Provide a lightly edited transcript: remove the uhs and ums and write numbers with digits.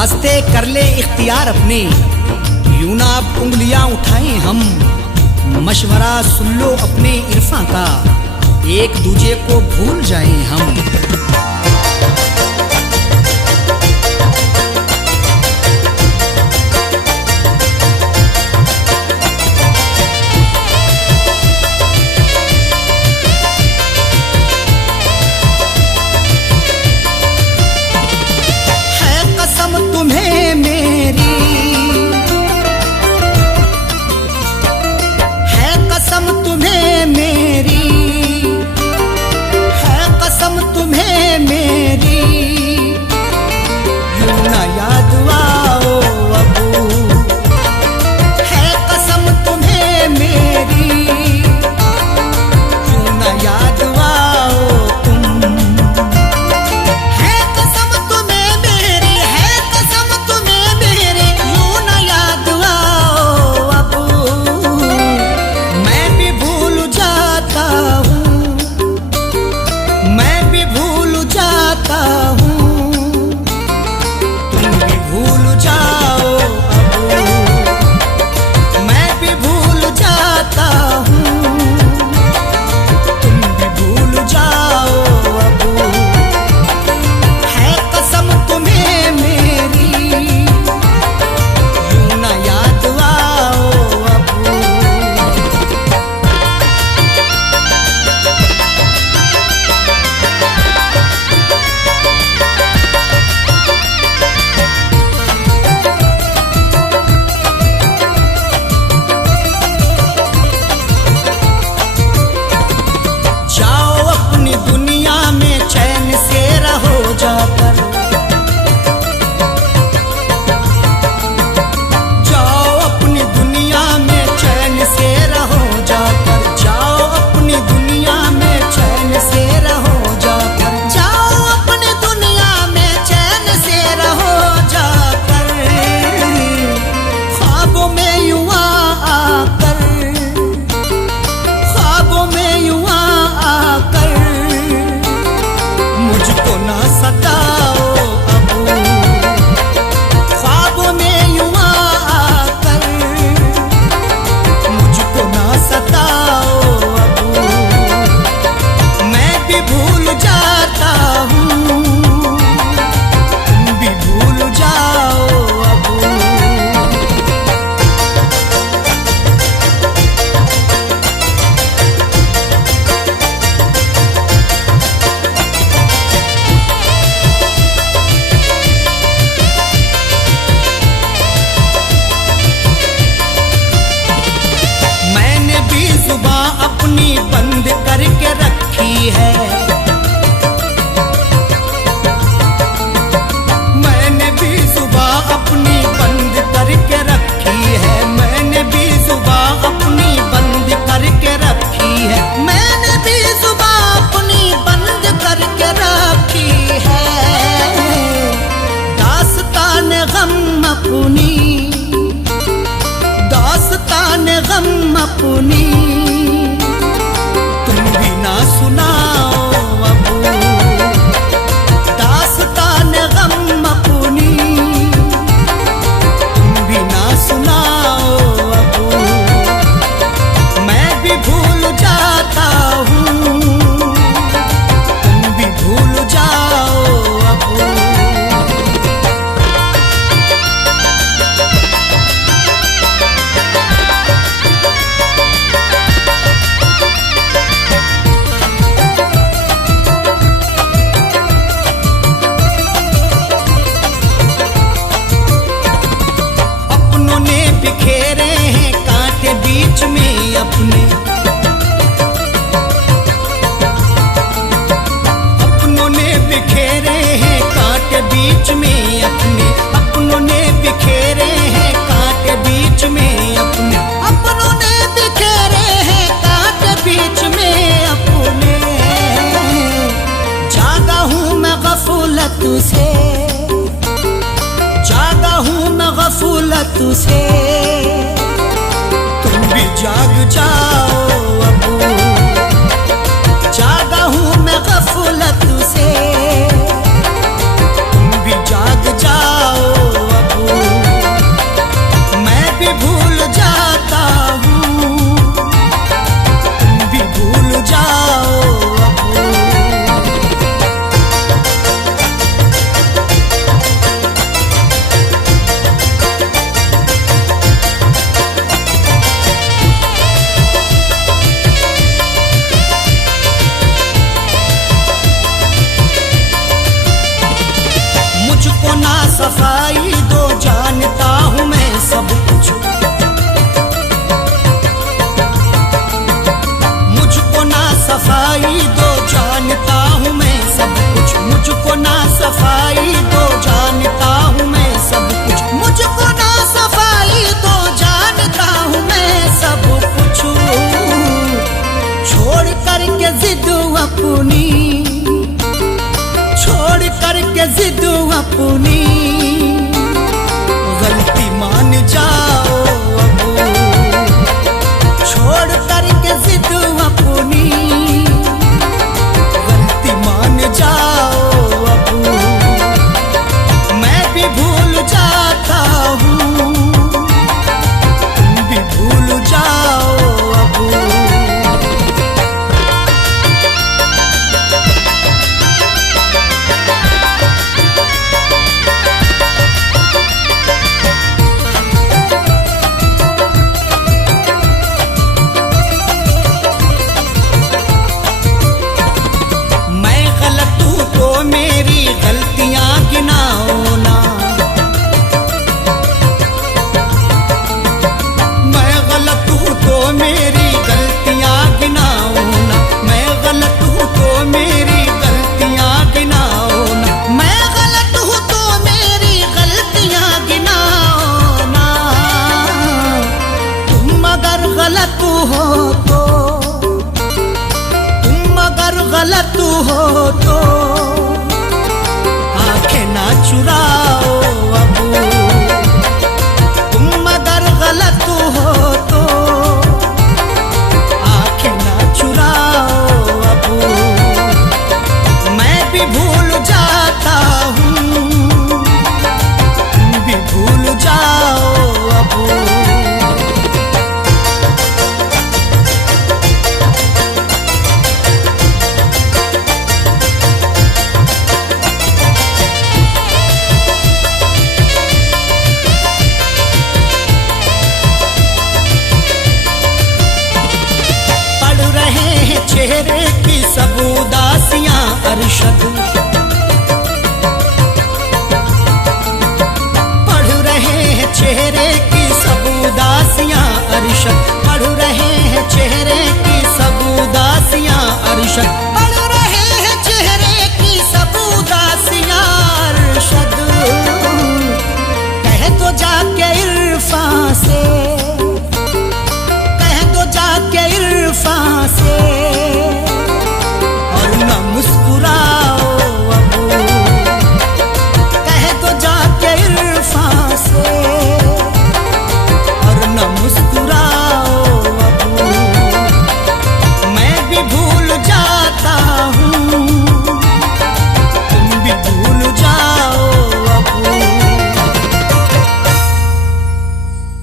रास्ते कर ले इख्तियार अपने, यूं ना अब उंगलियां उठाएं हम। मशवरा सुन लो अपने इरफा का, एक दूजे को भूल जाएं हम। अपनी बंद करके रखी है, मैंने भी जुबान अपनी बंद करके रखी है, मैंने भी जुबान अपनी बंद करके रखी है, मैंने भी जुबान अपनी बंद करके रखी है। दास्तान गम अपनी, दास्तान गम अपनी ना सुनाओ अबू, दास्तान गम अपनी तुम भी ना सुनाओ अबू, मैं भी भूल जाता हूँ तुम भी भूल जाओ अबू। बिखेरे हैं कांटे बीच में अपने, अपनों ने बिखेरे हैं कांटे बीच में अपने, अपनों ने बिखेरे हैं कांटे बीच में अपने, अपनों ने बिखेरे हैं कांटे बीच में अपने। जागा हूँ मैं गफलत से, जागा हूँ मैं गफलत से, तुम भी जाग जाओ अबू, जागा हूँ मैं गफलत से, तुम भी जाग जाओ सब कुछ। मुझको ना सफाई दो जानता हूँ मैं सब कुछ, मुझको ना सफाई दो जानता हूँ मैं सब कुछ, मुझको ना सफाई दो जानता हूँ मैं सब कुछ। छोड़ करके जिद अपनी, छोड़ करके जिद अपनी, गलती मान जाओ अब। छोड़ करके जिद अपनी, गलती मान जाओ अब। मैं भी भूल जाता हूँ, तुम भी भूल जाओ अब। मेरी गलतियां गिनाओ ना, मैं गलत हूँ तो मेरी गलतियां गिनाओ ना, मैं गलत हूँ तो मेरी गलतियां गिनाओ ना, मैं गलत हूँ तो मेरी गलतियां गिनाओ ना। तुम अगर गलत हो तो, तुम अगर गलत हो तो ना चुराओ अब। तुम अगर गलत हो तो आंखें ना चुराओ अब। मैं भी भूल जाता हूँ, तुम भी भूल जाओ अब। चेहरे की सब उदासियां अरशद, पढ़ रहे हैं चेहरे की सब उदासियां अरशद, पढ़ रहे हैं चेहरे की सब उदासियां अरशद।